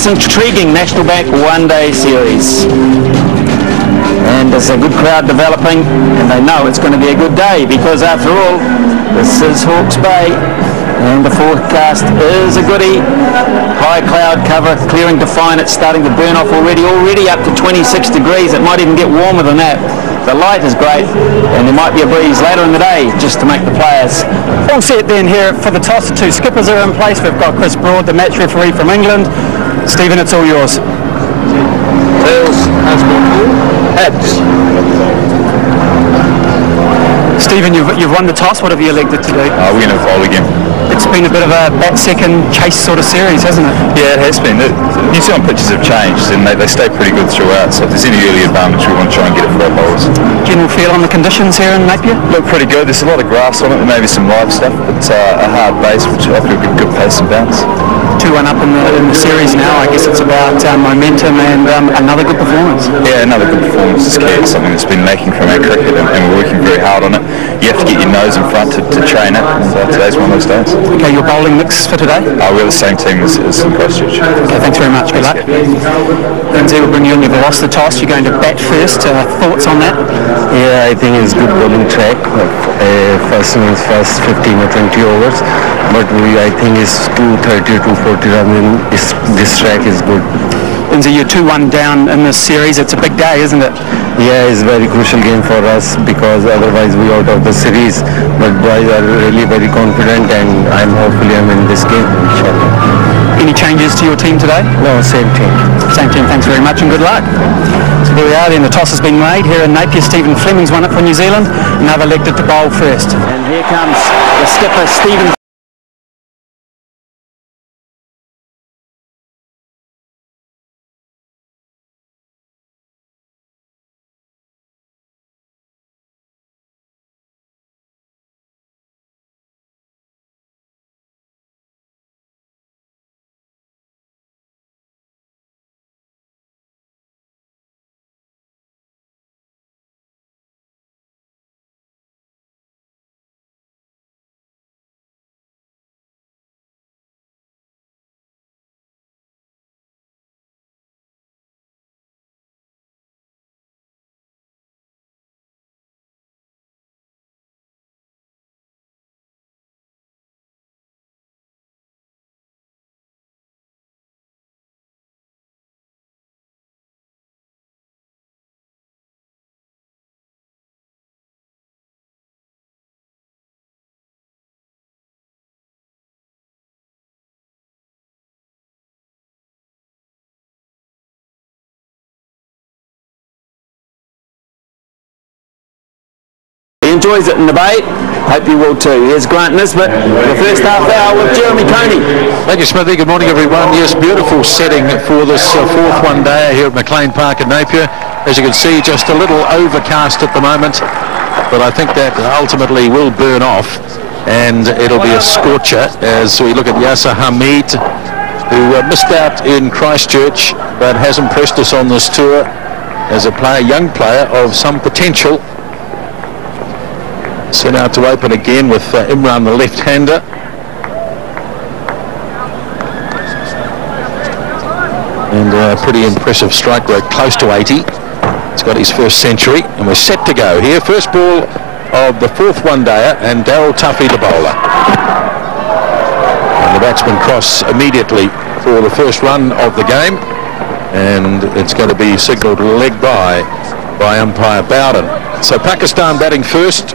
this intriguing National Bank one-day series. And there's a good crowd developing, and they know it's going to be a good day because, after all, this is Hawke's Bay, and the forecast is a goodie. High cloud cover, clearing to fine. It's starting to burn off already up to 26 degrees. It might even get warmer than that. The light is great, and there might be a breeze later in the day just to make the players. All set then here for the toss. The two skippers are in place. We've got Chris Broad, the match referee from England. Stephen, it's all yours. Tails has got heads. Stephen, you've won the toss. What have you elected to do? We're going to bowl again. It's been a bit of a bat-second chase sort of series, hasn't it? Yeah, it has been. The New Zealand pitches have changed, and they stay pretty good throughout, so if there's any early advantage, we want to try and get it for our bowlers. General feel on the conditions here in Napier? Look pretty good. There's a lot of grass on it, maybe some live stuff, but a hard base, which offer a good pace and bounce. 2-1 up in the series now. I guess it's about momentum and another good performance. Yeah, another good performance is key. It's something that's been lacking from our cricket, and we're working very hard on it. You have to get your nose in front to train it, and today's one of those days. Okay, your bowling mix for today? We're the same team as in Christchurch. Okay, thanks very much. Good luck. Lindsay will bring you in. You've lost the toss. You're going to bat first. Thoughts on that? Yeah, I think it's good bowling track. First 15 or 20 overs. But I think it's 230 to 40 runs. This track is good. Lindsay, you're 2-1 down in this series. It's a big day, isn't it? Yeah, it's a very crucial game for us because otherwise we're out of the series. But boys are really very confident, and hopefully I'm in this game, inshallah. Any changes to your team today? No, same team. Same team. Thanks very much and good luck. So here we are then. The toss has been made here in Napier. Stephen Fleming's won it for New Zealand, and they've elected to bowl first. And here comes the skipper, Stephen. Enjoys it in the bay. Hope you will too. Here's Grant Nisbet, the first half hour with Jeremy Coney. Thank you, Smithy. Good morning, everyone. Yes, beautiful setting for this fourth one-day here at McLean Park in Napier. As you can see, just a little overcast at the moment, but I think that ultimately will burn off, and it'll be a scorcher as we look at Yasser Hamid, who missed out in Christchurch, but has impressed us on this tour as a player, young player of some potential. Set out to open again with Imran, the left-hander. And a pretty impressive strike rate, close to 80. He's got his first century, and we're set to go here. First ball of the fourth one-dayer, and Daryl Tuffey, the bowler. And the batsmen cross immediately for the first run of the game, and it's going to be signalled leg by umpire Bowden. So Pakistan batting first,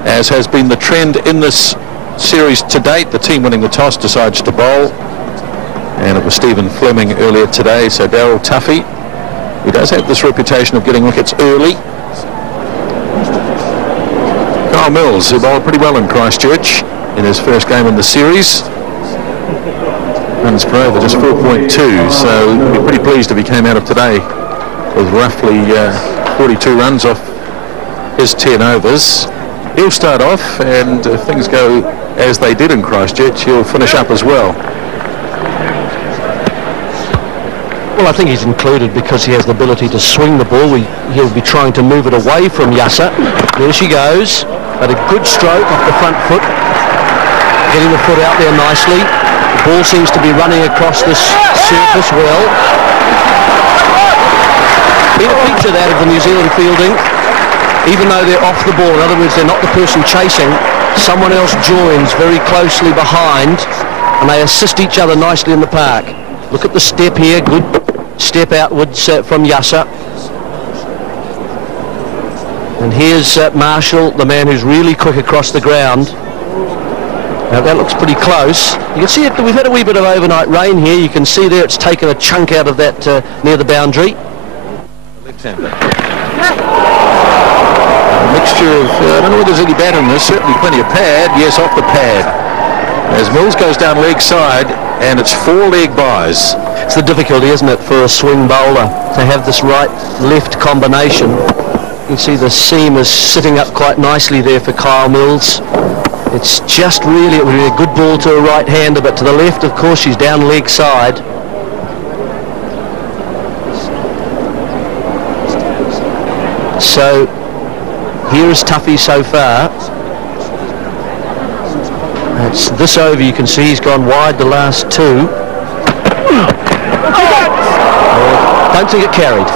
as has been the trend in this series to date. The team winning the toss decides to bowl, and it was Stephen Fleming earlier today. So Daryl Tuffey, who does have this reputation of getting wickets early. Kyle Mills, who bowled pretty well in Christchurch in his first game in the series. Runs per over just 4.2, so we'd be pretty pleased if he came out of today with roughly 42 runs off his 10 overs. He'll start off, and if things go as they did in Christchurch, he'll finish up as well. Well, I think he's included because he has the ability to swing the ball. He'll be trying to move it away from Yasser. There she goes, but a good stroke off the front foot, getting the foot out there nicely. The ball seems to be running across this surface well. Been a feature that of the New Zealand fielding, even though they're off the ball. In other words, they're not the person chasing. Someone else joins very closely behind, and they assist each other nicely in the park. Look at the step here, good step outwards from Yasser. And here's Marshall, the man who's really quick across the ground. Now that looks pretty close. You can see it, we've had a wee bit of overnight rain here. You can see there it's taken a chunk out of that near the boundary. Left-hander. A mixture of, I don't know whether there's any bat in this, certainly plenty of pad. Yes, off the pad. As Mills goes down leg side, and it's 4 leg buys. It's the difficulty, isn't it, for a swing bowler to have this right-left combination. You can see the seam is sitting up quite nicely there for Kyle Mills. It's just really, it would be a good ball to a right-hander, but to the left, of course, she's down leg side. So here is Tuffey so far. It's this over, you can see he's gone wide the last 2. Don't think it carried.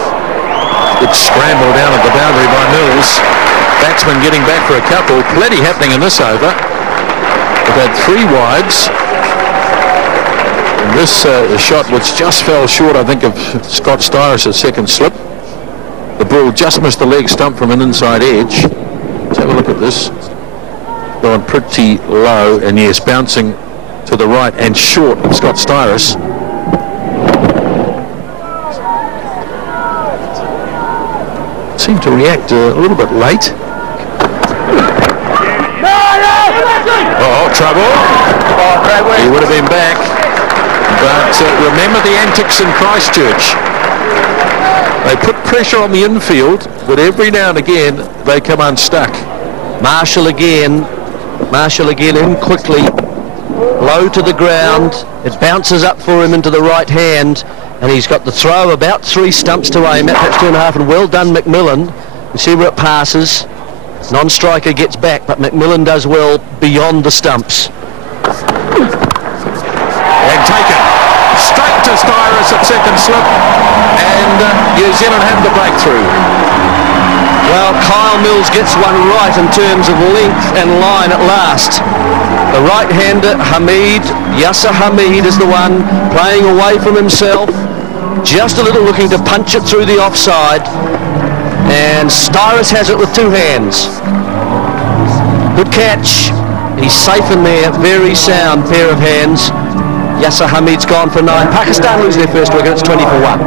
Good scramble down at the boundary by Mills. Batsman getting back for a couple. Plenty happening in this over. We've had 3 wides. And this shot, which just fell short, I think, of Scott Styris' second slip. The ball just missed the leg stump from an inside edge. Let's have a look at this. Gone pretty low, and yes, bouncing to the right and short of Scott Styris. Seemed to react a little bit late. Oh, trouble. He would have been back. But remember the antics in Christchurch. They put pressure on the infield, but every now and again they come unstuck. Marshall again in quickly, low to the ground. It bounces up for him into the right hand, and he's got the throw about 3 stumps to aim at, perhaps 2.5, and well done McMillan. You see where it passes. Non-striker gets back, but McMillan does well beyond the stumps. And taken straight to Styris at second slip, and New Zealand have the breakthrough. Well, Kyle Mills gets one right in terms of length and line at last. The right-hander, Yasser Hamid is the one playing away from himself, just a little looking to punch it through the offside, and Styris has it with 2 hands. Good catch. He's safe in there, very sound pair of hands. Yasser Hamid's gone for 9. Pakistan lose their first wicket, it's 20 for 1.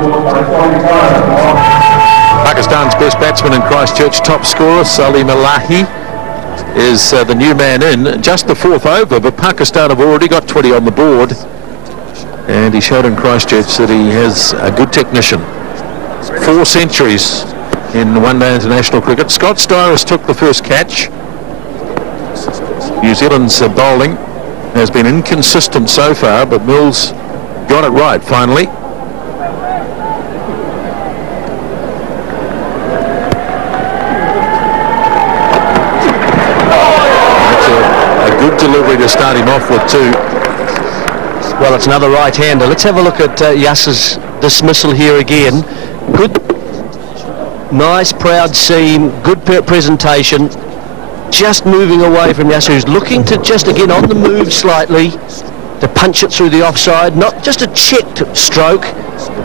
Pakistan's best batsman in Christchurch, top scorer, Salim Alahi, is the new man in. Just the 4th over, but Pakistan have already got 20 on the board. And he showed in Christchurch that he has a good technician. 4 centuries in one-day international cricket. Scott Styris took the first catch. New Zealand's bowling has been inconsistent so far, but Mills got it right finally. That's a good delivery to start him off with too. Well, it's another right-hander. Let's have a look at Yasser's dismissal here again. Good, nice, proud seam, good presentation. Just moving away from Yasser, who's looking to just again on the move slightly to punch it through the offside, not just a checked stroke,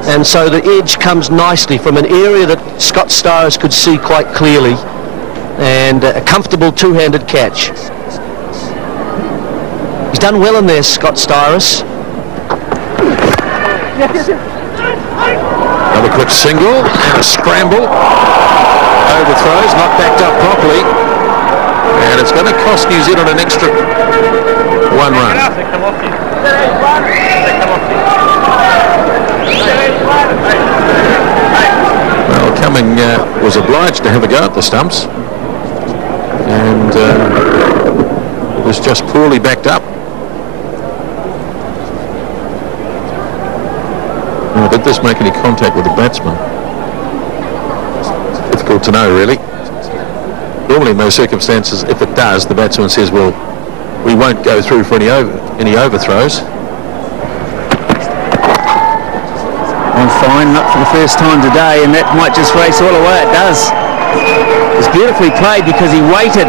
and so the edge comes nicely from an area that Scott Styris could see quite clearly, and a comfortable 2-handed catch. He's done well in there, Scott Styris. Another quick single and a scramble. Overthrows, not backed up properly. And it's going to cost New Zealand an extra 1 run. Well, Cumming was obliged to have a go at the stumps. And it was just poorly backed up. Now, did this make any contact with the batsman? Difficult to know, really. Normally in those circumstances, if it does, the batsman says, well, we won't go through for any overthrows. fine, not for the first time today, and that might just race all away. It does. It's beautifully played because he waited,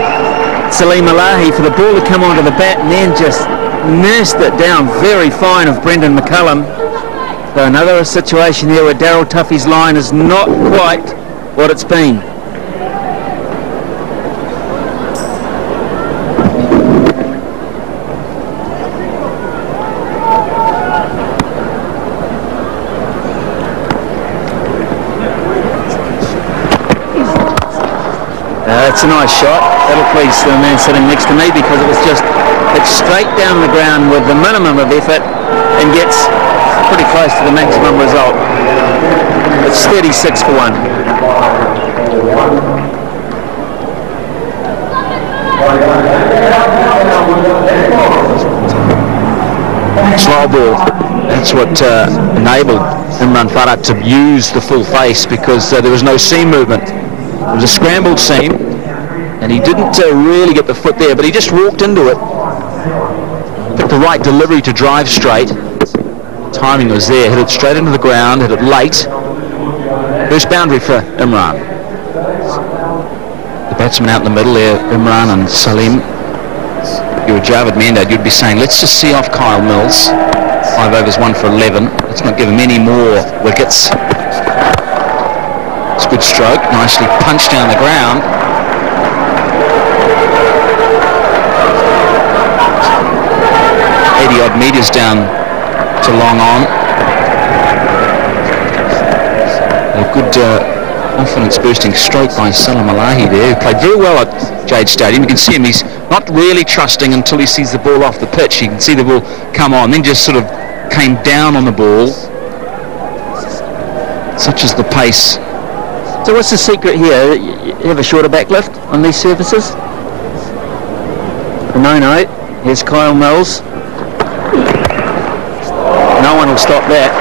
Salim Alahi, for the ball to come onto the bat and then just nursed it down. Very fine of Brendan McCullum. So another situation here where Daryl Tuffey's line is not quite what it's been. It's a nice shot. That'll please the man sitting next to me because it's straight down the ground with the minimum of effort and gets pretty close to the maximum result. It's 36 for 1. Slow ball. That's what enabled Imran Farhat to use the full face because there was no seam movement. It was a scrambled seam, and he didn't really get the foot there, but he just walked into it. Picked the right delivery to drive straight. Timing was there. Hit it straight into the ground. Hit it late. First boundary for Imran. The batsman out in the middle there, Imran and Salim. If you were Javed Mendad, you'd be saying, let's just see off Kyle Mills. 5 overs, 1 for 11. Let's not give him any more wickets. It's a good stroke, nicely punched down the ground. Odd metres down to long on. A good confidence-boosting stroke by Salim Alahi there, who played very well at Jade Stadium. You can see him, he's not really trusting until he sees the ball off the pitch. You can see the ball come on, then just sort of came down on the ball. Such is the pace. So what's the secret here? You have a shorter backlift on these surfaces? No. Here's Kyle Mills. No one will stop that.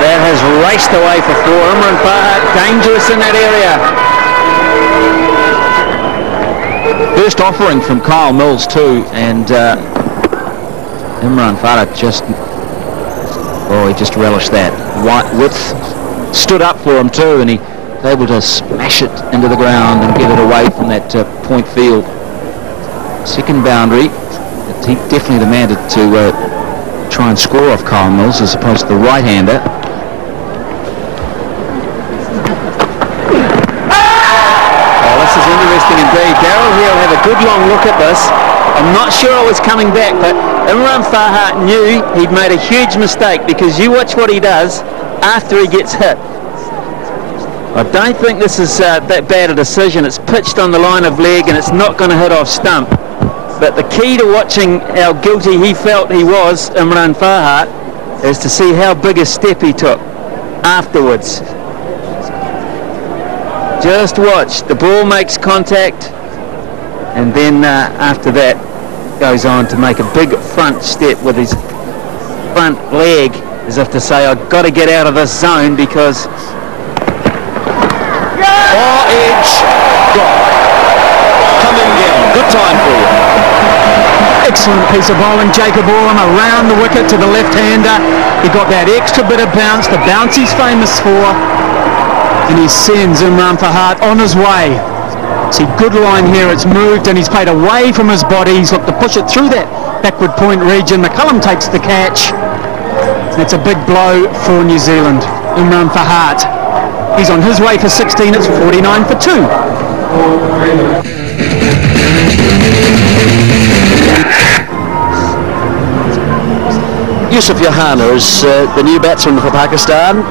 That has raced away for 4. Imran Farhat dangerous in that area. First offering from Kyle Mills too, and Imran Farhat just, he just relished that. Width stood up for him too, and he was able to smash it into the ground and get it away from that point field. Second boundary. He definitely the man to try and score off Kyle Mills as opposed to the right-hander. Oh, this is interesting indeed. Daryl here will have a good long look at this. I'm not sure it was coming back, but Imran Farhat knew he'd made a huge mistake because you watch what he does after he gets hit. I don't think this is that bad a decision. It's pitched on the line of leg and it's not going to hit off stump. But the key to watching how guilty he felt he was, Imran Farhat, is to see how big a step he took afterwards. Just watch. The ball makes contact, and then after that goes on to make a big front step with his front leg, as if to say, I've got to get out of this zone because... Far edge, gone. Coming down. Good time for you. Excellent piece of bowling. Jacob Oram around the wicket to the left-hander. He got that extra bit of bounce, the bounce he's famous for, and he sends Imran Farhat on his way. See, good line here. It's moved and he's played away from his body. He's looked to push it through that backward point region. McCullum takes the catch. That's a big blow for New Zealand. Imran Farhat. He's on his way for 16. It's 49 for 2. Yusuf Yohana is the new batsman for Pakistan.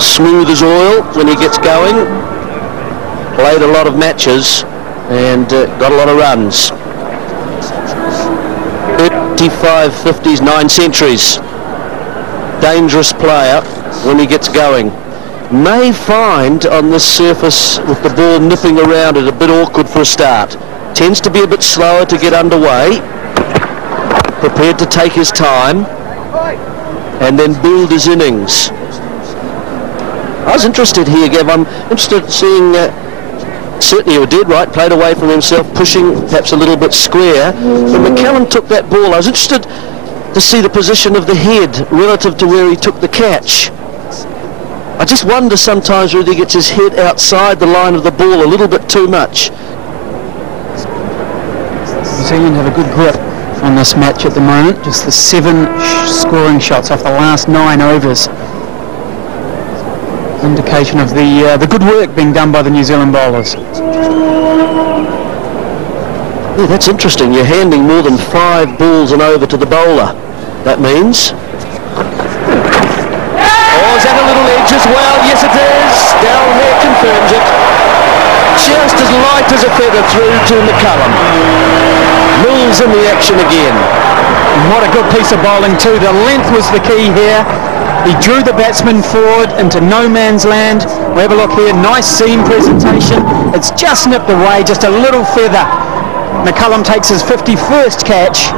Smooth as oil when he gets going. Played a lot of matches and got a lot of runs. 35 50s, 9 centuries. Dangerous player when he gets going. May find on this surface with the ball nipping around it a bit awkward for a start. Tends to be a bit slower to get underway. Prepared to take his time and then build his innings. I was interested here, Gav. I'm interested in seeing, certainly he did right, played away from himself, pushing perhaps a little bit square. When McCallum took that ball, I was interested to see the position of the head relative to where he took the catch. just wonder sometimes whether he gets his head outside the line of the ball a little bit too much. New Zealand have a good grip on this match at the moment. Just the 7 scoring shots off the last 9 overs. Indication of the good work being done by the New Zealand bowlers. Yeah, that's interesting. You're handing more than 5 balls an over to the bowler. That means... Oh, is that a little edge as well? Yes, it is. Daryl Tuffey confirms it. Just as light as a feather through to McCullum. Mills in the action again. And what a good piece of bowling too. The length was the key here. He drew the batsman forward into no man's land. We have a look here. Nice seam presentation. It's just nipped away, just a little feather. McCullum takes his 51st catch,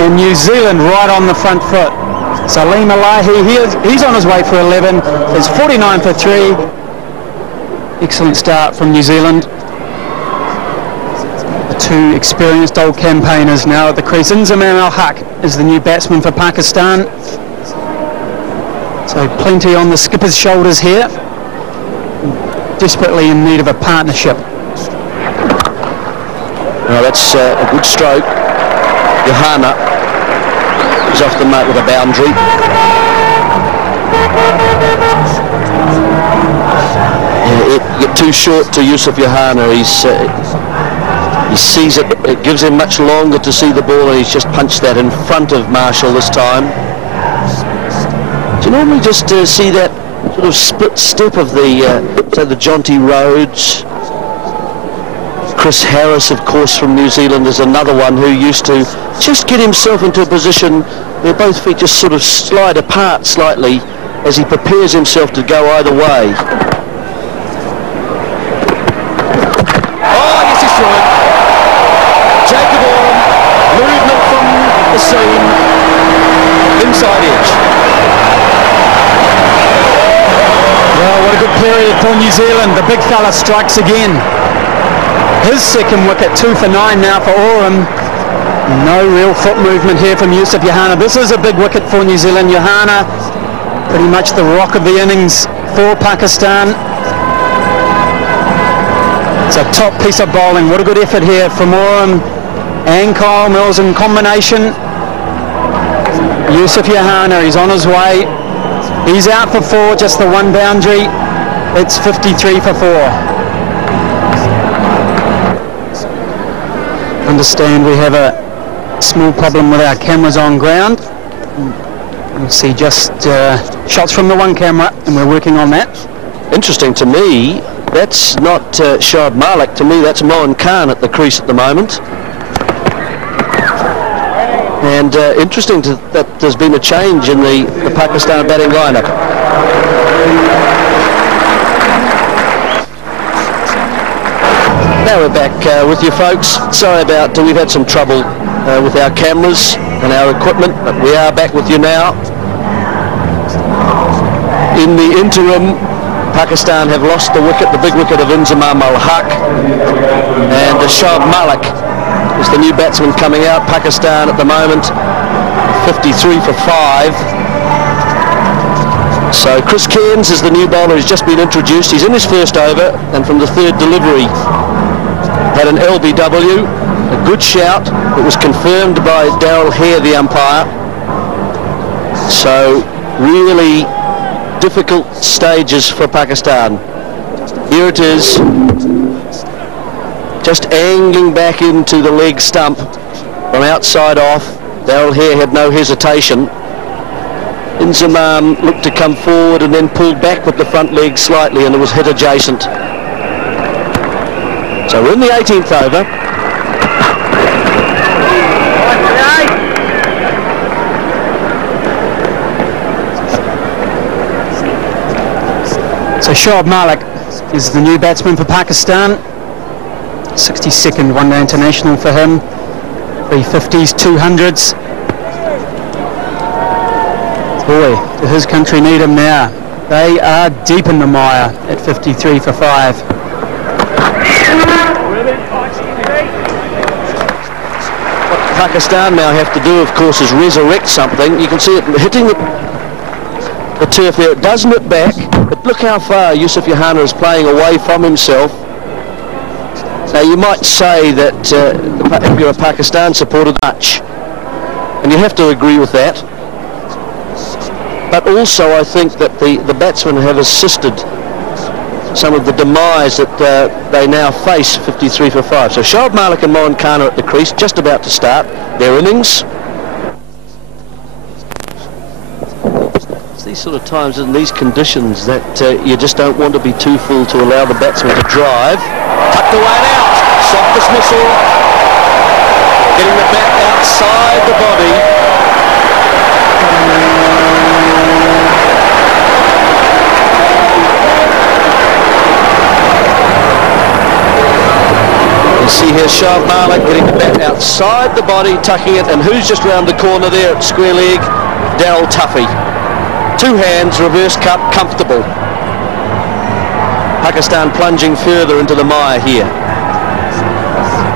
and New Zealand right on the front foot. Salim Alahi, he's on his way for 11. It's 49 for 3. Excellent start from New Zealand. The 2 experienced old campaigners now at the crease. Inzamam al-Haq is the new batsman for Pakistan. So plenty on the skipper's shoulders here. Desperately in need of a partnership. Well, that's a good stroke. Johanna is off the mark with a boundary. You get too short to Yusuf Johanna. He sees it. It gives him much longer to see the ball, and he's just punched that in front of Marshall this time. Do you normally just see that sort of split step of the, say, the Jonty Rhodes? Chris Harris, of course, from New Zealand is another one who used to just get himself into a position where both feet just sort of slide apart slightly as he prepares himself to go either way. Oh, yes, he's through it. Jacob Oram, movement from the seam, inside edge. Well, what a good period for New Zealand. The big fella strikes again. His second wicket, 2 for 9 now for Oram. No real foot movement here from Yusuf Johanna. This is a big wicket for New Zealand. Johanna, pretty much the rock of the innings for Pakistan. It's a top piece of bowling. What a good effort here from Oram and Kyle Mills in combination. Yusuf Johanna, he's on his way. He's out for 4, just the 1 boundary. It's 53 for 4. Understand we have a small problem with our cameras on ground. We'll see just shots from the one camera, and we're working on that. Interesting to me, that's not Shoaib Malik. To me, that's Mohan Khan at the crease at the moment. And interesting that there's been a change in the Pakistan batting lineup. Now we're back with you folks. Sorry about we've had some trouble with our cameras and our equipment, but we are back with you now. In the interim, Pakistan have lost the wicket, the big wicket of Inzamam al-Haq, and Shoaib Malik is the new batsman coming out. Pakistan at the moment 53 for 5. So Chris Cairns is the new bowler who's just been introduced. He's in his first over, and from the 3rd delivery had an LBW, a good shout. It was confirmed by Daryl Tuffey, the umpire. So really difficult stages for Pakistan. Here it is, just angling back into the leg stump from outside off. Daryl Tuffey had no hesitation. Inzamam looked to come forward and then pulled back with the front leg slightly, and it was hit adjacent. So we're in the 18th over. So Shoaib Malik is the new batsman for Pakistan. 62nd one-day international for him. 350s, 200s. Boy, does his country need him now. They are deep in the mire at 53 for 5. What Pakistan now have to do, of course, is resurrect something. You can see it hitting the the turf there. It does nip back, but look how far Yusuf Yohana is playing away from himself. Now you might say that if you're a Pakistan supporter, Dutch, and you have to agree with that. But also I think that the batsmen have assisted some of the demise that they now face 53 for 5. So Shoaib Malik and Mohan Khan are at the crease, just about to start their innings. It's these sort of times in these conditions that you just don't want to be too full to allow the batsman to drive. Tucked away and out. Soft dismissal. Getting the bat outside the body. See here Shoaib Malik getting the bat outside the body, tucking it, and who's just round the corner there at square leg? Daryl Tuffey. 2 hands, reverse cut, comfortable. Pakistan plunging further into the mire here.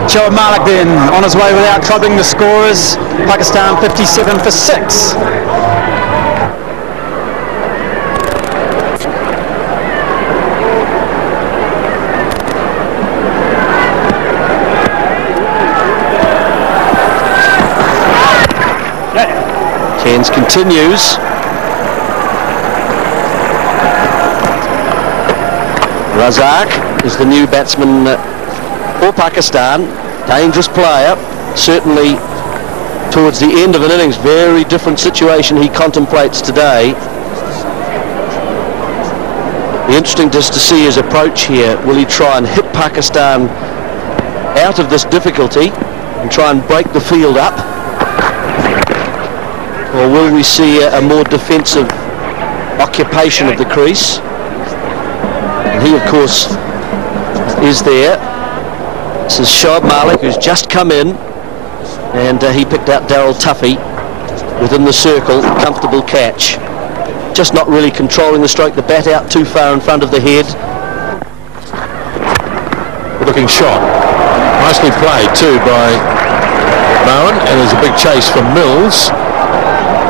Shoaib Malik then on his way without troubling the scorers. Pakistan 57 for 6. Cairns continues. Razak is the new batsman for Pakistan. Dangerous player, certainly towards the end of an innings. Very different situation he contemplates today. Be interesting just to see his approach here. Will he try and hit Pakistan out of this difficulty and try and break the field up? Or will we see a more defensive occupation of the crease? And he, of course, is there. This is Shoaib Malik, who's just come in, and he picked out Daryl Tuffey within the circle. Comfortable catch. Just not really controlling the stroke. The bat out too far in front of the head. Looking shot. Nicely played too by Bowen, and there's a big chase from Mills.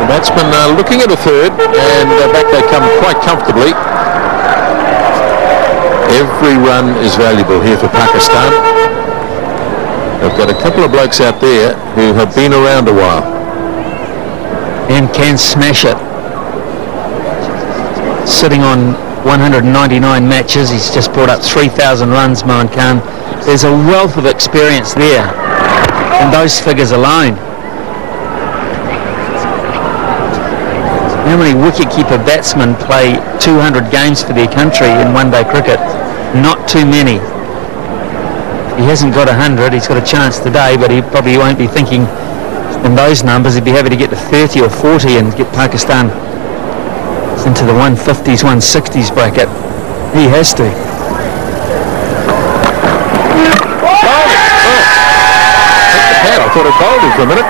The batsman looking at a third, and back they come quite comfortably. Every run is valuable here for Pakistan. They've got a couple of blokes out there who have been around a while. And can smash it. Sitting on 199 matches, he's just brought up 3,000 runs, Mohan Khan. There's a wealth of experience there in those figures alone. How many wicket-keeper batsmen play 200 games for their country in one-day cricket? Not too many. He hasn't got 100, he's got a chance today, but he probably won't be thinking in those numbers. He'd be happy to get to 30 or 40 and get Pakistan into the 150s, 160s bracket. He has to. I thought it bowled him for a minute.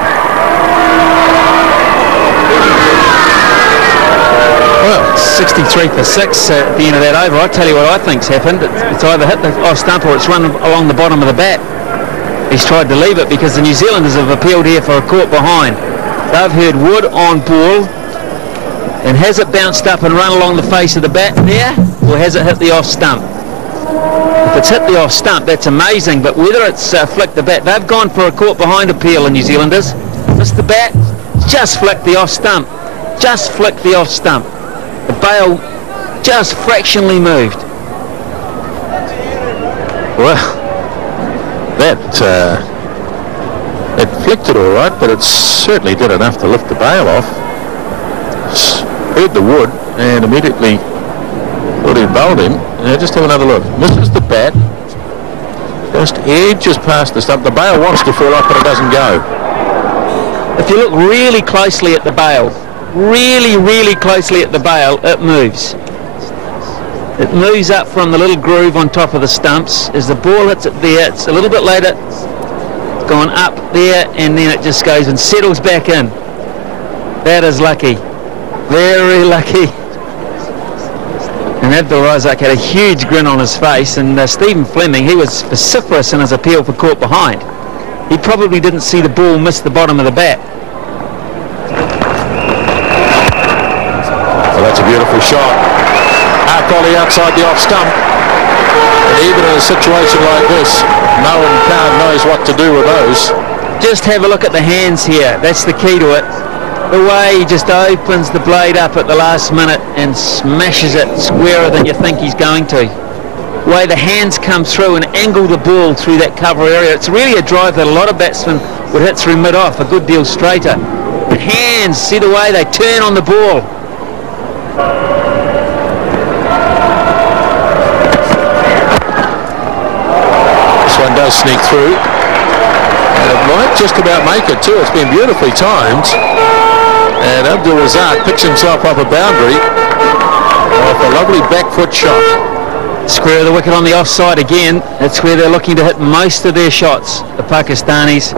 Well, 63 for 6 at the end of that over. I'll tell you what I think's happened. It's either hit the off stump or it's run along the bottom of the bat. He's tried to leave it because the New Zealanders have appealed here for a caught behind. They've heard Wood on ball. And has it bounced up and run along the face of the bat there, or has it hit the off stump? If it's hit the off stump, that's amazing, but whether it's flicked the bat, they've gone for a caught behind appeal, the New Zealanders. Missed the bat, just flicked the off stump. Just flicked the off stump. The bail just fractionally moved. Well, that it flicked it all right, but it certainly did enough to lift the bail off. Heard the wood and immediately thought he'd bowled him. Just have another look. Misses the bat. Just edges past the stump. The bail wants to fall off, but it doesn't go. If you look really closely at the bail, really closely at the bail, it moves. It moves up from the little groove on top of the stumps. As the ball hits it there, it's a little bit later, it's gone up there, and then it just goes and settles back in. That is lucky. Very lucky. And Abdul Razak had a huge grin on his face, and Stephen Fleming, he was vociferous in his appeal for caught behind. He probably didn't see the ball miss the bottom of the bat. Well, that's a beautiful high volley outside the off stump. And even in a situation like this, Mohan Khan knows what to do with those. Just have a look at the hands here. That's the key to it. The way he just opens the blade up at the last minute and smashes it squarer than you think he's going to. The way the hands come through and angle the ball through that cover area. It's really a drive that a lot of batsmen would hit through mid-off, a good deal straighter. The hands, see the way they turn on the ball. This one does sneak through. And it might just about make it too. It's been beautifully timed. And Abdul Razak picks himself up a boundary off a lovely back foot shot. Square of the wicket on the offside again. That's where they're looking to hit most of their shots, the Pakistanis.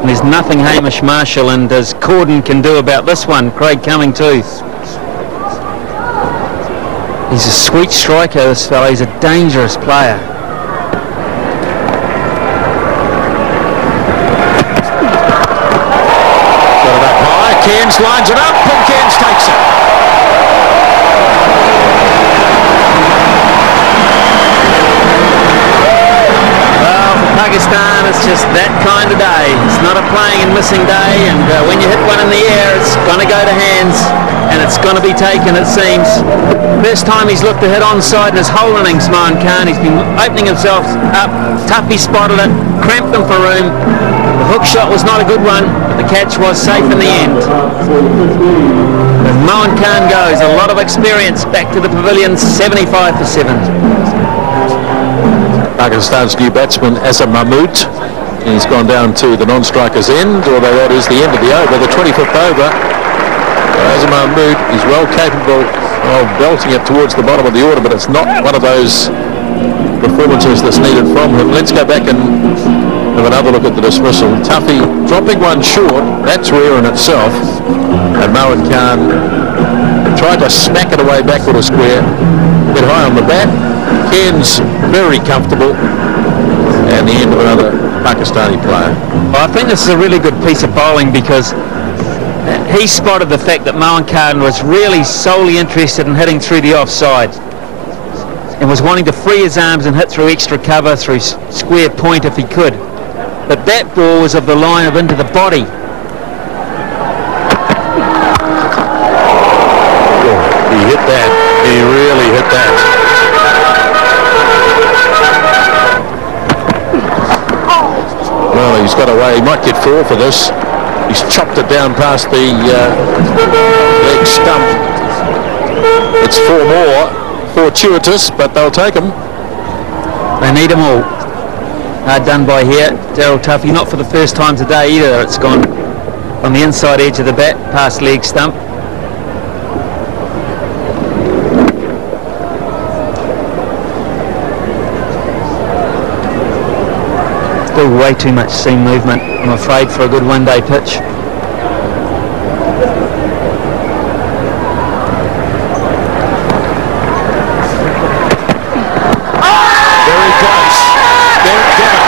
And there's nothing Hamish Marshall and as Corden can do about this one. Craig Cumming too. He's a sweet striker, this fellow. He's a dangerous player. Got it up high. Cairns lines it up and Cairns takes it. Pakistan, it's just that kind of day. It's not a playing and missing day, and when you hit one in the air, it's going to go to hands, and it's going to be taken, it seems. First time he's looked to hit onside in his whole innings, Mohan Khan. He's been opening himself up. Tuffey spotted it, cramped them for room. The hook shot was not a good one, but the catch was safe in the end. As Mohan Khan goes, a lot of experience, back to the pavilion, 75 for 7. Pakistan's new batsman, Azam Mahmood. He's gone down to the non-striker's end, although that is the end of the over, the 25th over. Azam Mahmood is well capable of belting it towards the bottom of the order, but it's not one of those performances that's needed from him. Let's go back and have another look at the dismissal. Tuffey dropping one short, that's rare in itself. And Mohan Khan tried to smack it away backward a square, get high on the bat. Cairns very comfortable, and the end of another Pakistani player. Well, I think this is a really good piece of bowling because he spotted the fact that Mohan Khan was really solely interested in hitting through the offside and was wanting to free his arms and hit through extra cover, through square point if he could. But that ball was of the line of into the body. Oh, he hit that. He really hit that. Well, he's got away. He might get 4 for this. He's chopped it down past the leg stump. It's 4 more. Fortuitous, but they'll take them. They need them all. Hard done by here. Daryl Tuffey, not for the first time today either. It's gone on the inside edge of the bat, past leg stump. Still way too much seam movement, I'm afraid, for a good one-day pitch. Very close. Don't get it.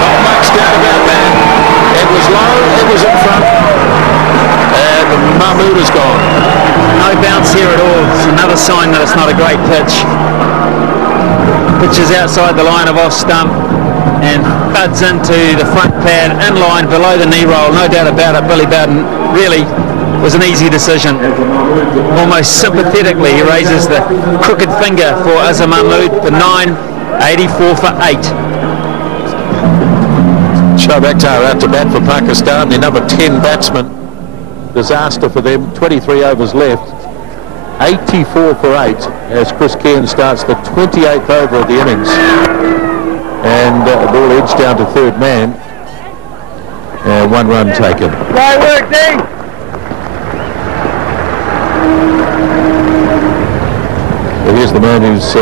Not much doubt about that. It was low, it was in front, and Mahmood is gone. No bounce here at all. It's another sign that it's not a great pitch. Pitches outside the line of off stump and thuds into the front pad in line below the knee roll. No doubt about it, Billy Bowden really was an easy decision. Almost sympathetically he raises the crooked finger for Azam Mahmood for 9, 84 for 8. Shoaib Akhtar out to bat for Pakistan, their number 10 batsman. Disaster for them, 23 overs left. 84 for 8 as Chris Cairns starts the 28th over of the innings. And the ball edged down to third man. 1 run taken. Great work, Dean. Well, here's the man who's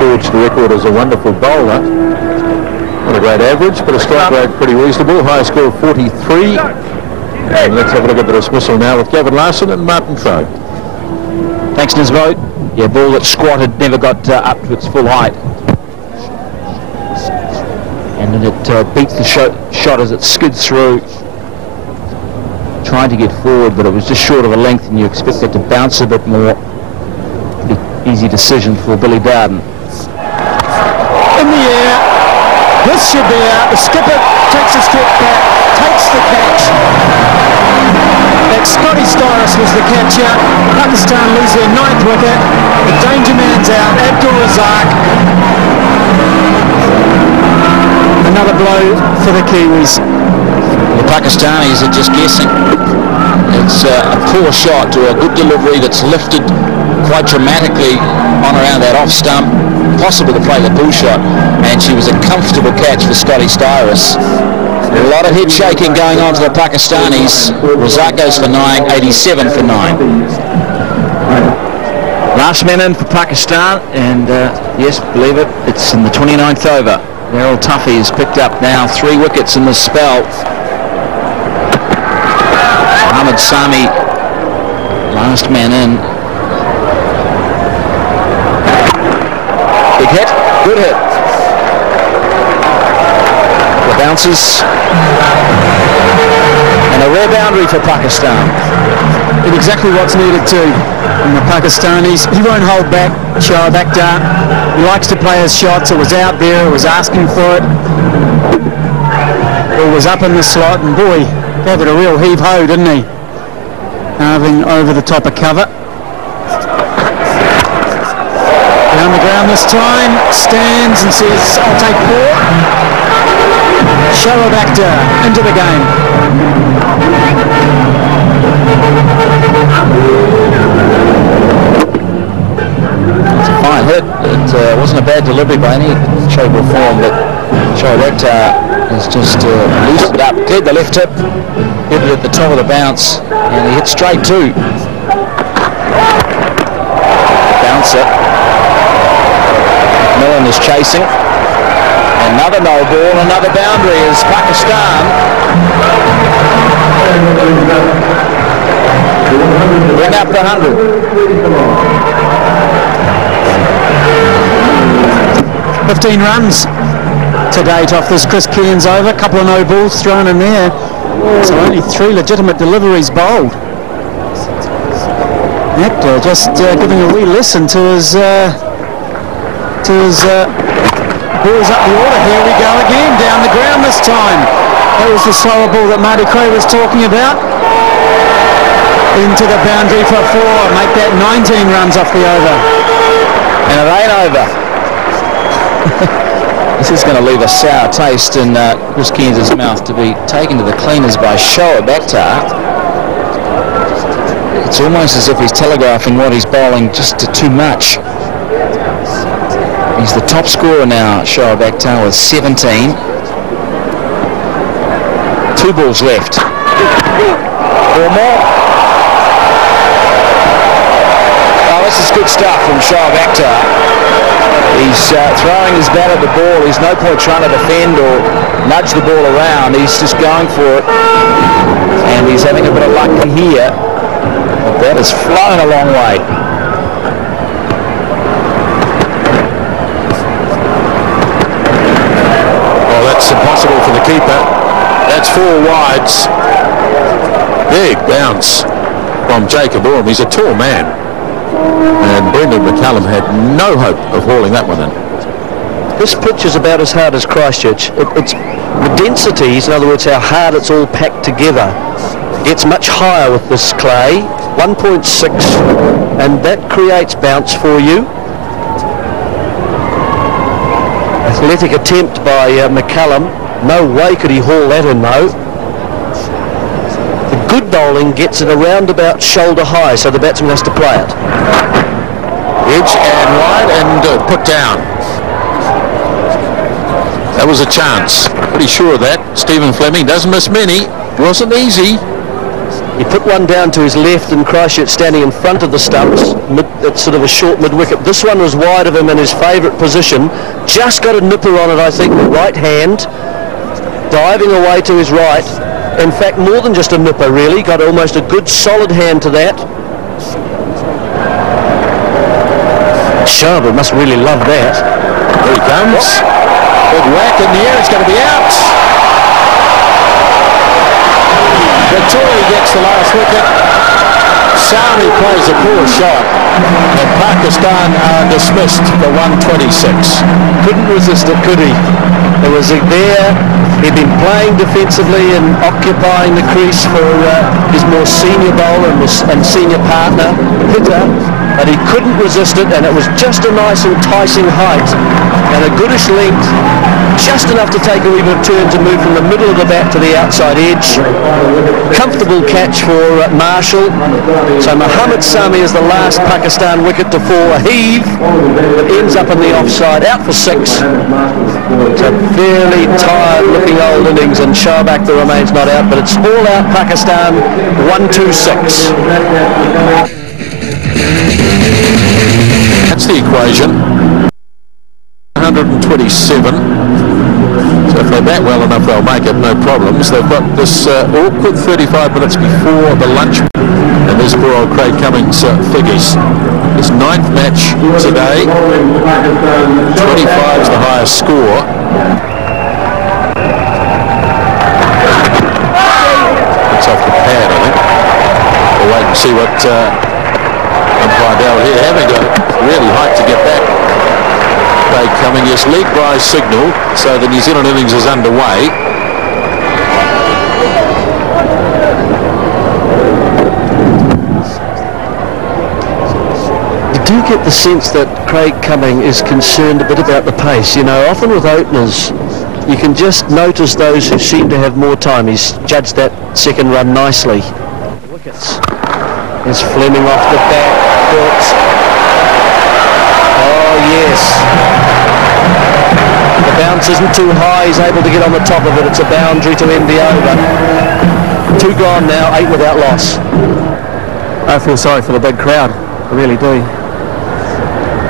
forged the record as a wonderful bowler. Not a great average, but a strike rate pretty reasonable. High score of 43. And let's have a look at the dismissal now with Gavin Larson and Martin Troe. Thanks, Nisvo. Yeah, ball that squatted, never got up to its full height. And then it beats the shot as it skids through. tried to get forward, but it was just short of a length, and you expect it to bounce a bit more. Easy decision for Billy Bowden. In the air, this should be out. The skipper takes a step back, takes the catch. That Scotty Styris was the catcher. Pakistan lose their 9th wicket. The danger man's out. Abdul Razak. Another blow for the Kiwis. The Pakistanis are just guessing. It's a poor shot to a good delivery that's lifted quite dramatically on around that off stump. Possible to play the pull shot, and she was a comfortable catch for Scotty Styris. A lot of head shaking going on to the Pakistanis. Razak goes for 9, 87 for 9. Last man in for Pakistan, and yes, believe it, it's in the 29th over. Daryl Tuffey has picked up now 3 wickets in this spell. Ahmed Sami, last man in. Big hit, good hit. The bounces. And a rare boundary for Pakistan. Did exactly what's needed too. And the Pakistanis, he won't hold back, Shoaib Akhtar. He likes to play his shots. It was out there, it was asking for it. It was up in the slot, and boy, gave it a real heave-ho, didn't he? Carving over the top of cover. Down the ground this time, stands and says, I'll take 4. Shoaib Akhtar into the game. It's a fine hit. It wasn't a bad delivery by any shape or form, but Shoaib Akhtar has just loosed it up, cleared the left hip, hit it at the top of the bounce, and he hit straight too. Bouncer. Millen is chasing. Another no ball, another boundary is Pakistan. Bring up the 100. 15 runs to date off this Chris Cairns over. A couple of no balls thrown in there. So only 3 legitimate deliveries bowled. Akhtar just giving a wee lesson to his balls up the order. Here we go again, down the ground this time. That was the slower ball that Marty Cray was talking about. Into the boundary for 4, make that 19 runs off the over. And it ain't over. This is going to leave a sour taste in Chris Cairns' mouth, to be taken to the cleaners by Shoaib Akhtar. It's almost as if he's telegraphing what he's bowling just to too much. He's the top scorer now, Shoaib Akhtar, with 17. 2 balls left. 4 more. Oh, this is good stuff from Shoaib Akhtar. He's throwing his bat at the ball. There's no point trying to defend or nudge the ball around. He's just going for it. And he's having a bit of luck here. The bat has flown a long way. That's impossible for the keeper. That's 4 wides. Big bounce from Jacob Oram. He's a tall man, and Brendan McCallum had no hope of hauling that one in. This pitch is about as hard as Christchurch. It's the densities, in other words how hard it's all packed together, gets much higher with this clay, 1.6, and that creates bounce for you. Athletic attempt by McCallum. No way could he haul that in though. The good bowling gets it around about shoulder high, so the batsman has to play it. Edge and wide and put down. That was a chance. Pretty sure of that. Stephen Fleming doesn't miss many. Wasn't easy. He put one down to his left, and Christchurch standing in front of the stumps. It's sort of a short mid-wicket. This one was wide of him in his favourite position. Just got a nipper on it, I think, with right hand. Diving away to his right. In fact, more than just a nipper, really. Got almost a good solid hand to that. Shoaib must really love that. Here he comes. Big whack in the air. It's going to be out. Victoria gets the last wicket. Sami plays a poor shot, and Pakistan are dismissed for 126. Couldn't resist it, could he? There was it there. He'd been playing defensively and occupying the crease for his more senior bowler and senior partner, hitter, but he couldn't resist it, and it was just a nice enticing height and a goodish length, just enough to take a wee bit of turn to move from the middle of the bat to the outside edge. Comfortable catch for Marshall. So Mohammad Sami is the last Pakistan wicket to fall. A heave that ends up in the offside, out for 6. It's a fairly tired looking old innings, and Shoaib Akhtar remains not out, but it's all out Pakistan 126. That's the equation. 127. So if they bat well enough, they'll make it, no problems. They've got this awkward 35 minutes before the lunch, and there's poor old Craig Cummings figures. His 9th match today. 25 is the highest score. It's off the pad, I think. We'll wait and see what umpire Daryl here, having got really height to get back. Craig Cumming, yes, lead by signal, so the New Zealand innings is underway. You do get the sense that Craig Cumming is concerned a bit about the pace. You know, often with openers, you can just notice those who seem to have more time. He's judged that second run nicely. Wickets. There's Fleming off the back foot. Oh, yes. The bounce isn't too high. He's able to get on the top of it. It's a boundary to end the over. 2 gone now, 8 without loss. I feel sorry for the big crowd. I really do.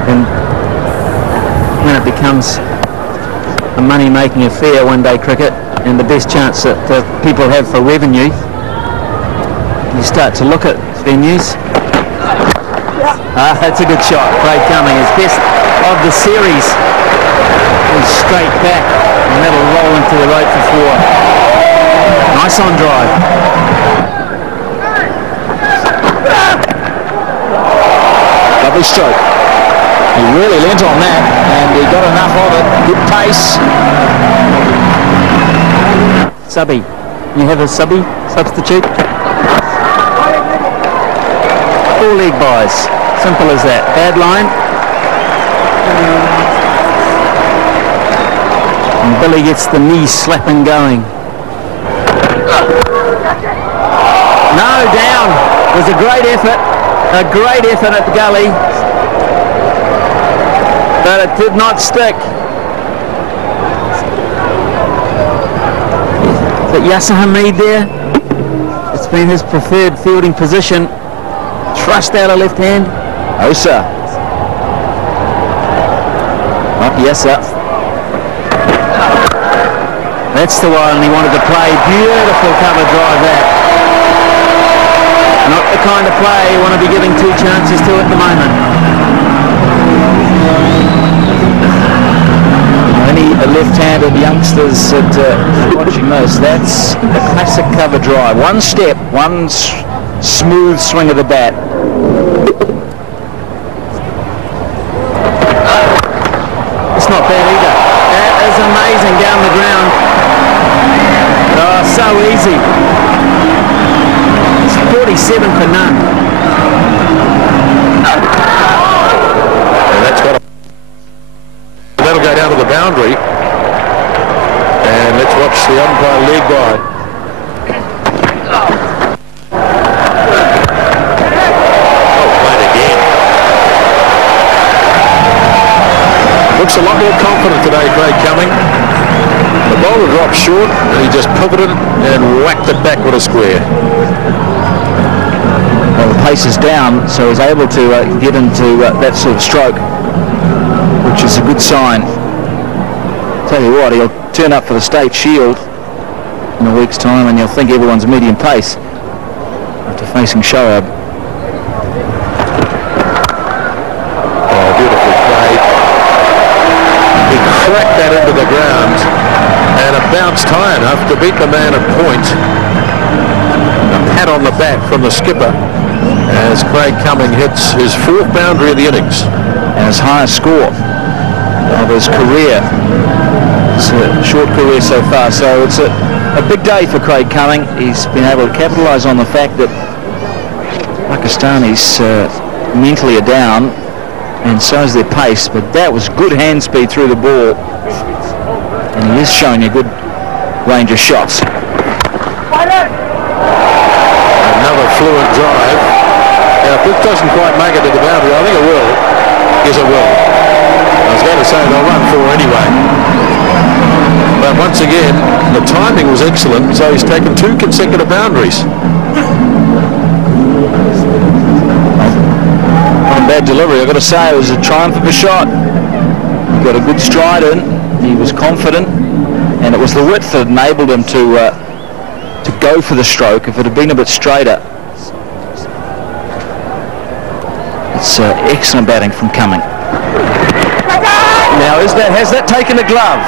And when it becomes a money-making affair, one-day cricket, and the best chance that people have for revenue, you start to look at venues. That's a good shot. Craig Cumming is best of the series. He's straight back, and that'll roll into the rope for 4. Nice on drive. Lovely stroke. He really leant on that, and he got enough of it. Good pace. Subby. You have a subby substitute? 4 leg buys. Simple as that. Bad line. And Billy gets the knee slapping going. No, down. It was a great effort. A great effort at the gully. But it did not stick. Is it Yasser Hamid there? It's been his preferred fielding position. Thrust out of left hand. Osa. Yasser. That's the one he wanted to play. Beautiful cover drive that. Not the kind of play you want to be giving 2 chances to at the moment. Any left-handed youngsters that watching this, that's a classic cover drive. One step, one smooth swing of the bat. It's not bad either. That is amazing down the ground. Oh, so easy. It's 47 for none. And that's got a... That'll go down to the boundary. And let's watch the umpire lead by. Looks a lot more confident today, Craig Cumming. The bowler dropped short, and he just pivoted and whacked it back with a square. Well, the pace is down, so he's able to get into that sort of stroke, which is a good sign. Tell you what, he'll turn up for the State Shield in a week's time, and you'll think everyone's medium pace after facing Shoaib. Oh, beautifully played. He cracked that into the ground, and it bounced high enough to beat the man at point. pat on the back from the skipper as Craig Cumming hits his 4th boundary of the innings. And his highest score of his career. It's a short career so far, so it's a big day for Craig Cumming. He's been able to capitalise on the fact that Pakistanis mentally are down, and so is their pace, but that was good hand speed through the ball, and he is showing a good range of shots. Another fluent drive. Now, if this doesn't quite make it to the boundary, I think it will. Yes, it will. I was going to say they'll run 4 anyway. But once again, the timing was excellent, so he's taken 2 consecutive boundaries. Not a bad delivery, I've got to say. It was a triumph of a shot. He got a good stride in, he was confident, and it was the width that enabled him to go for the stroke. If it had been a bit straighter. It's excellent batting from Cumming. Now, has that taken the glove?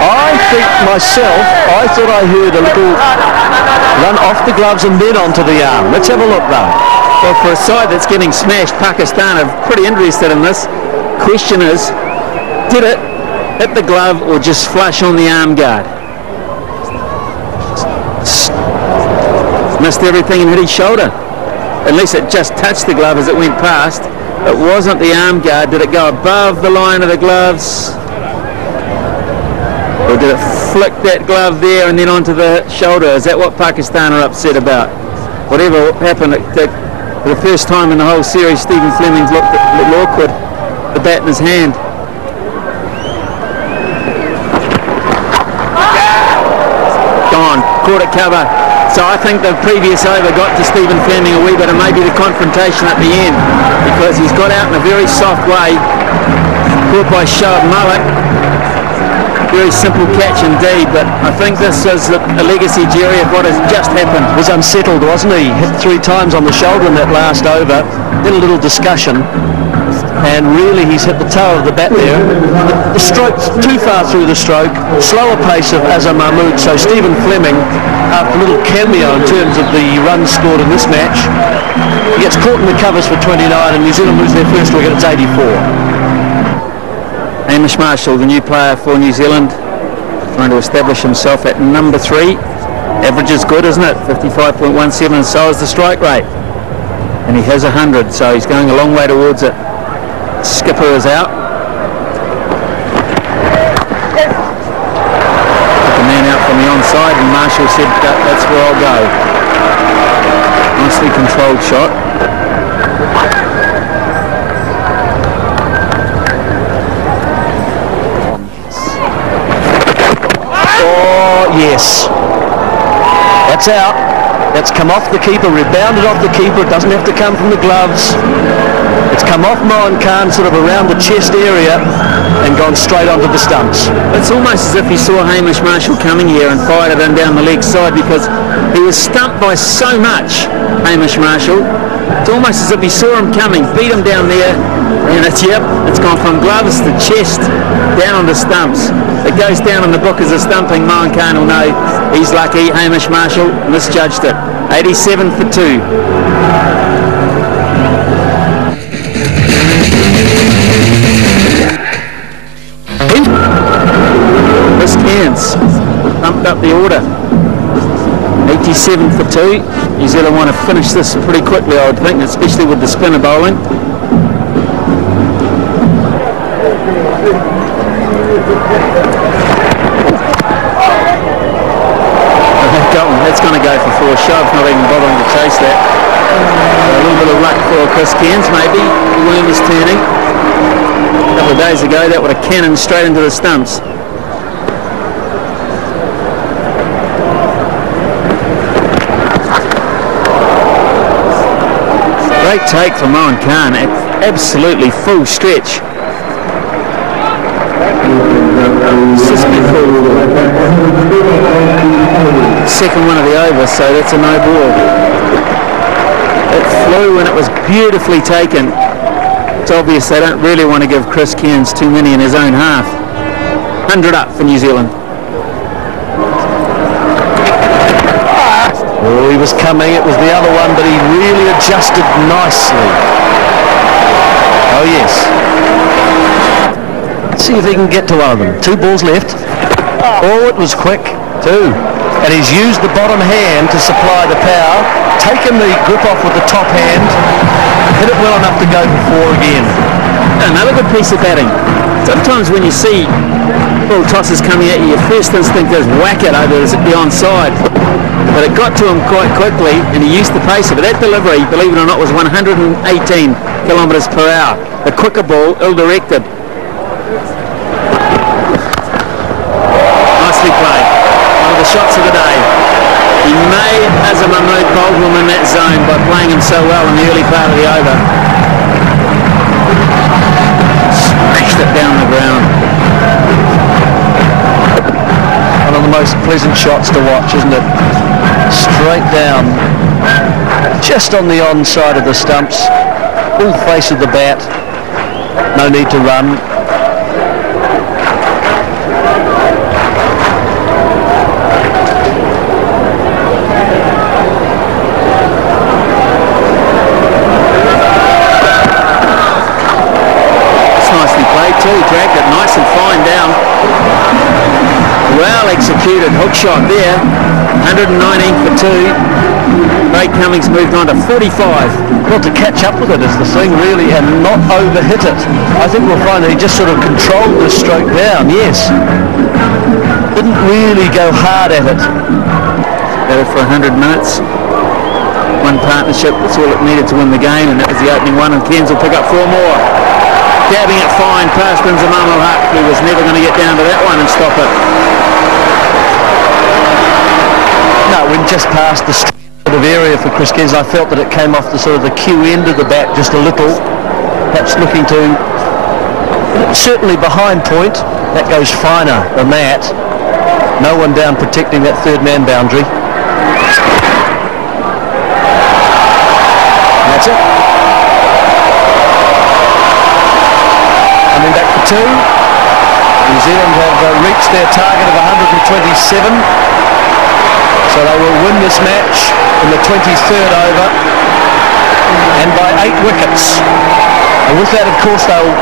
I think myself, I thought I heard a little run off the gloves and then onto the arm. Let's have a look though. Well, for a side that's getting smashed, Pakistan are pretty interested in this. Question is, did it hit the glove or just flush on the arm guard? Missed everything and hit his shoulder. Unless it just touched the glove as it went past. It wasn't the arm guard. Did it go above the line of the gloves? Or did it flick that glove there and then onto the shoulder? Is that what Pakistan are upset about? Whatever happened, for the first time in the whole series, Stephen Fleming's looked awkward, the bat in his hand. Gone, caught it cover. So I think the previous over got to Stephen Fleming a wee bit, and maybe the confrontation at the end, because he's got out in a very soft way, caught by Shoaib Malik. Very simple catch indeed, but I think this is a legacy, Jerry, of what has just happened. Was unsettled, wasn't he? Hit 3 times on the shoulder in that last over. Then a little discussion, and really he's hit the toe of the bat there. The stroke's too far through the stroke, slower pace of Azhar Mahmood, so Stephen Fleming, after a little cameo in terms of the runs scored in this match, he gets caught in the covers for 29, and New Zealand lose their first wicket. It's 84. Hamish Marshall, the new player for New Zealand, trying to establish himself at number 3. Average is good, isn't it? 55.17, and so is the strike rate. And he has 100, so he's going a long way towards it. Skipper is out. Took a man out from the onside, and Marshall said, that's where I'll go. Nicely controlled shot. Yes, that's out. That's come off the keeper, rebounded off the keeper. It doesn't have to come from the gloves. It's come off Mohan Khan, sort of around the chest area, and gone straight onto the stumps. It's almost as if he saw Hamish Marshall coming here and fired it in down the leg side, because he was stumped by so much, Hamish Marshall. It's almost as if he saw him coming, beat him down there, and it's gone from gloves to chest, down on the stumps. It goes down in the book as a stumping. Mohan Khan will know he's lucky. Hamish Marshall misjudged it. 87 for 2. Chris Cairns thumped up the order. 87 for 2. New Zealand want to finish this pretty quickly, I would think, especially with the spinner bowling. That's going to go for 4 shoves, not even bothering to chase that. A little bit of luck for Chris Cairns, maybe. The worm is turning. A couple of days ago, that would have cannoned straight into the stumps. Great take from Mohan Khan, absolutely full stretch. Second one of the over, so that's a no ball. It flew and it was beautifully taken. It's obvious they don't really want to give Chris Cairns too many in his own half. 100 up for New Zealand. Oh, he was coming. It was the other one, but he really adjusted nicely. Oh, yes. Let's see if he can get to one of them. 2 balls left. Oh, it was quick, too. And he's used the bottom hand to supply the power, taken the grip off with the top hand, hit it well enough to go for 4 again. Another good piece of batting. Sometimes when you see ball tosses coming at you, your first instinct is whack it over the onside. But it got to him quite quickly, and he used the pace of it. That delivery, believe it or not, was 118 kilometres per hour. The quicker ball, ill-directed. Nicely played. One of the shots of the day. He made Azam Mahmood bowl in that zone by playing him so well in the early part of the over. Smashed it down the ground. One of the most pleasant shots to watch, isn't it? Straight down, just on the onside of the stumps, full face of the bat, no need to run. It's nicely played too, dragged it nice and fine down. Well executed hook shot there. 119 for 2. Craig Cummings moved on to 45. Well, to catch up with it is the thing, really, and not overhit it. I think we'll find that he just sort of controlled the stroke down, yes. Didn't really go hard at it. Batted for 100 minutes. One partnership, that's all it needed to win the game, and that was the opening one, and Cairns will pick up 4 more. Gabbing it fine past Inzamam al-Haq, who was never going to get down to that one and stop it. No, it went just past the sort of area for Chris Cairns. I felt that it came off the sort of the cue end of the bat just a little. Perhaps looking to, certainly behind point, that goes finer than that. No one down protecting that third man boundary. And that's it. Coming back for 2. New Zealand have reached their target of 127. So they will win this match in the 23rd over and by 8 wickets. And with that, of course, they'll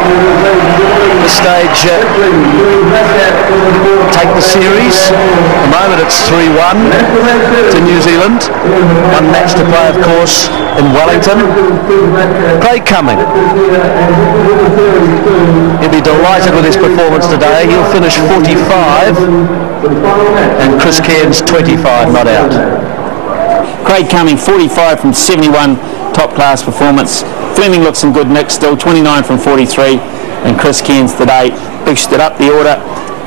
at this stage take the series. At the moment it's 3-1 to New Zealand. One match to play, of course, in Wellington. Craig Cumming. He'll be delighted with his performance today. He'll finish 45 and Chris Cairns 25, not out. Craig Cumming 45 from 71, top class performance. Fleming looks in good nick still, 29 from 43, and Chris Cairns today boosted up the order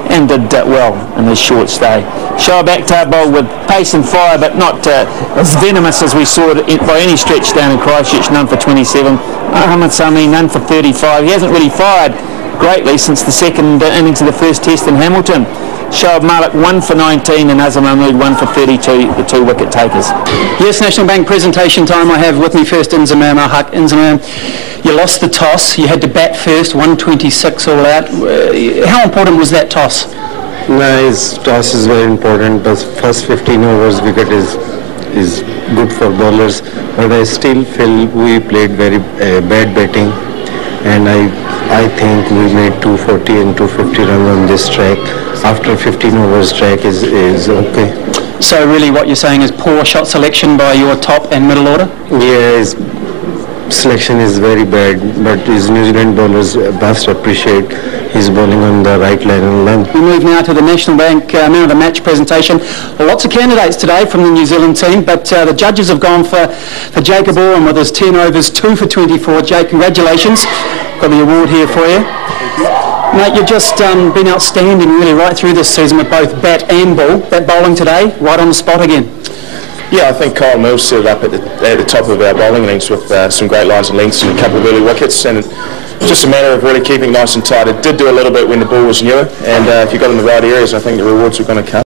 and did well in his short stay. Shoa Bakhtar bowled with pace and fire, but not as venomous as we saw it by any stretch down in Christchurch. None for 27. Ahmed Sami, none for 35. He hasn't really fired greatly since the second innings of the first test in Hamilton. Shoaib Malik 1 for 19 and Azam Mahmood 1 for 32, the 2 wicket takers. Yes, National Bank presentation time. I have with me first Inzamam al-Haq. Inzamam, you lost the toss. You had to bat first, 126 all out. How important was that toss? No, his toss is very important. The first 15 overs wicket is good for bowlers, but I still feel we played very bad batting, and I think we made 240 and 250 runs on this track. After 15 overs track is okay. So really what you're saying is poor shot selection by your top and middle order? Yeah, his selection is very bad, but his New Zealand bowlers must appreciate his bowling on the right line and length. We move now to the National Bank Man of the Match presentation. Lots of candidates today from the New Zealand team, but the judges have gone for Jacob Oram with his 10 overs, 2 for 24. Jake, congratulations. Got the award here for you. Mate, you've just been outstanding really right through this season with both bat and ball. That bowling today, right on the spot again. Yeah, I think Kyle Mills set it up at the top of our bowling innings with some great lines and lengths and a couple of early wickets, and just a matter of really keeping nice and tight. It did do a little bit when the ball was newer, and if you got in the right areas, I think the rewards were going to come.